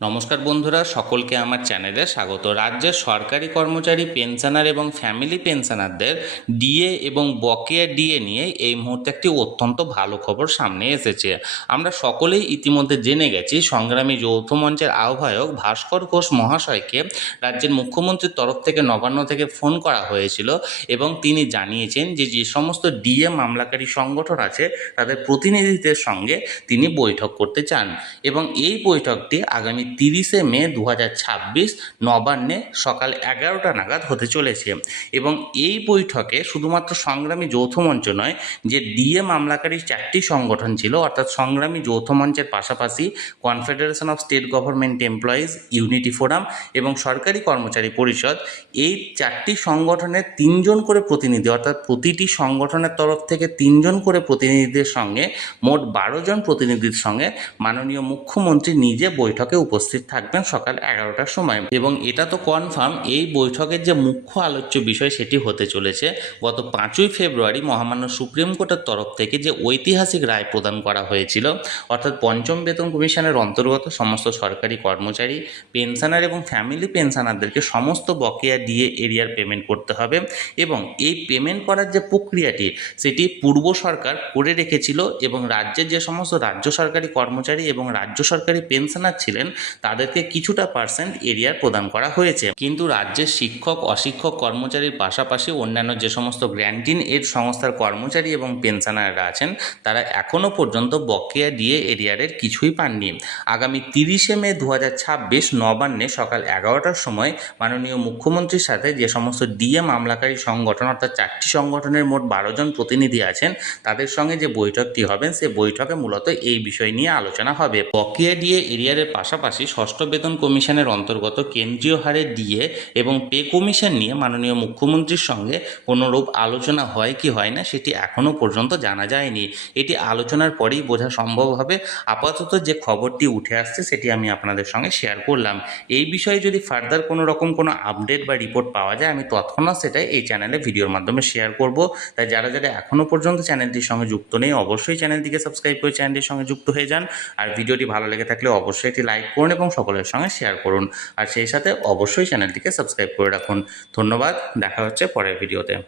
নমস্কার বন্ধুরা, সকলকে আমার চ্যানেলে স্বাগত। রাজ্যের সরকারি কর্মচারী পেনশনার এবং ফ্যামিলি পেনশনারদের ডিএ এবং বকেয়া ডিএ নিয়ে এই মুহূর্তে একটি অত্যন্ত ভালো খবর সামনে এসেছে। আমরা সকলেই ইতিমধ্যে জেনে গেছি, সংগ্রামী যৌথ মঞ্চের আহ্বায়ক ভাস্কর ঘোষ মহাশয়কে রাজ্যের মুখ্যমন্ত্রীর তরফ থেকে নবান্ন থেকে ফোন করা হয়েছিল এবং তিনি জানিয়েছেন যে যে সমস্ত ডিএ মামলাকারী সংগঠন আছে তাদের প্রতিনিধিদের সঙ্গে তিনি বৈঠক করতে চান এবং এই বৈঠকটি আগামী 30শে মে 2026 নবান্নে সকাল 11টা নাগাদ হতে চলেছে। এবং এই বৈঠকে শুধুমাত্র সংগ্রামী যৌথ মঞ্চ নয়, যে ডিএ মামলাকারী 4টি সংগঠন ছিল, অর্থাৎ সংগ্রামী যৌথ মঞ্চের পাশাপাশি confederation of state government employees, unity forum এবং সরকারি কর্মচারী পরিষদ, এই 4টি সংগঠনের 3জন করে প্রতিনিধি, অর্থাৎ প্রতিটি সংগঠনের তরফ থেকে 3জন করে প্রতিনিধিদের সঙ্গে মোট 12 জন প্রতিনিধির সঙ্গে মাননীয় মুখ্যমন্ত্রী নিজে বৈঠকে উপস্থিত থাকবেন সকাল 11টার সময়। এবং এটা তো কনফার্ম, এই বৈঠকের যে মুখ্য আলোচ্য বিষয় সেটি হতে চলেছে গত 5ই ফেব্রুয়ারি মহামান্য সুপ্রিম কোর্টের তরফ থেকে যে ঐতিহাসিক রায় প্রদান করা হয়েছিল, অর্থাৎ পঞ্চম বেতন কমিশনের অন্তর্গত সমস্ত সরকারি কর্মচারী, পেনশনার এবং ফ্যামিলি পেনশনারদেরকে সমস্ত বকেয়া ডিএ এরিয়ার পেমেন্ট করতে হবে। এবং এই পেমেন্ট করার যে প্রক্রিয়াটি সেটি পূর্ব সরকার করে রেখেছিল এবং রাজ্যের যে সমস্ত রাজ্য সরকারি কর্মচারী এবং রাজ্য সরকারি পেনশনার ছিলেন তাদেরকে কিছুটা পার্সেন্ট এরিয়ার প্রদান করা হয়েছে। কিন্তু রাজ্যের শিক্ষক, অশিক্ষক কর্মচারীর পাশাপাশি অন্যান্য যে সমস্ত গ্র্যান্টিন এড সংস্থার কর্মচারী এবং পেনশনাররা আছেন তারা এখনও পর্যন্ত বকেয়া ডিএ এরিয়ারের কিছুই পাননি। আগামী 30শে মে 2026 নবান্নে সকাল 11টার সময় মাননীয় মুখ্যমন্ত্রীর সাথে যে সমস্ত ডিএ মামলাকারী সংগঠন, অর্থাৎ 4টি সংগঠনের মোট 12 জন প্রতিনিধি আছেন তাদের সঙ্গে যে বৈঠকটি হবেন সে বৈঠকে মূলত এই বিষয় নিয়ে আলোচনা হবে। বকেয়া ডিএ এরিয়ারের পাশাপাশি ষষ্ঠ বেতন কমিশনের অন্তর্গত কেন্দ্রীয় হারে ডিএ এবং পে কমিশন নিয়ে মাননীয় মুখ্যমন্ত্রীর সঙ্গে কোনোরূপ আলোচনা হয় কি হয় না সেটি এখনও পর্যন্ত জানা যায়নি। এটি আলোচনার পরেই বোঝা সম্ভব হবে। আপাতত যে খবরটি উঠে আসছে সেটি আমি আপনাদের সঙ্গে শেয়ার করলাম। এই বিষয়ে যদি ফার্দার কোনো রকম কোনো আপডেট বা রিপোর্ট পাওয়া যায় আমি তৎক্ষণাৎ সেটাই এই চ্যানেলে ভিডিওর মাধ্যমে শেয়ার করব। তাই যারা যারা এখনও পর্যন্ত চ্যানেলটির সঙ্গে যুক্ত নেই অবশ্যই চ্যানেলটিকে সাবস্ক্রাইব করে চ্যানেলটির সঙ্গে যুক্ত হয়ে যান। আর ভিডিওটি ভালো লেগে থাকলে অবশ্যই এটি লাইক করুন এবং সকলের সঙ্গে শেয়ার করুন। আর সেই সাথে অবশ্যই চ্যানেলটিকে সাবস্ক্রাইব করে রাখুন। ধন্যবাদ, দেখা হচ্ছে পরের ভিডিওতে।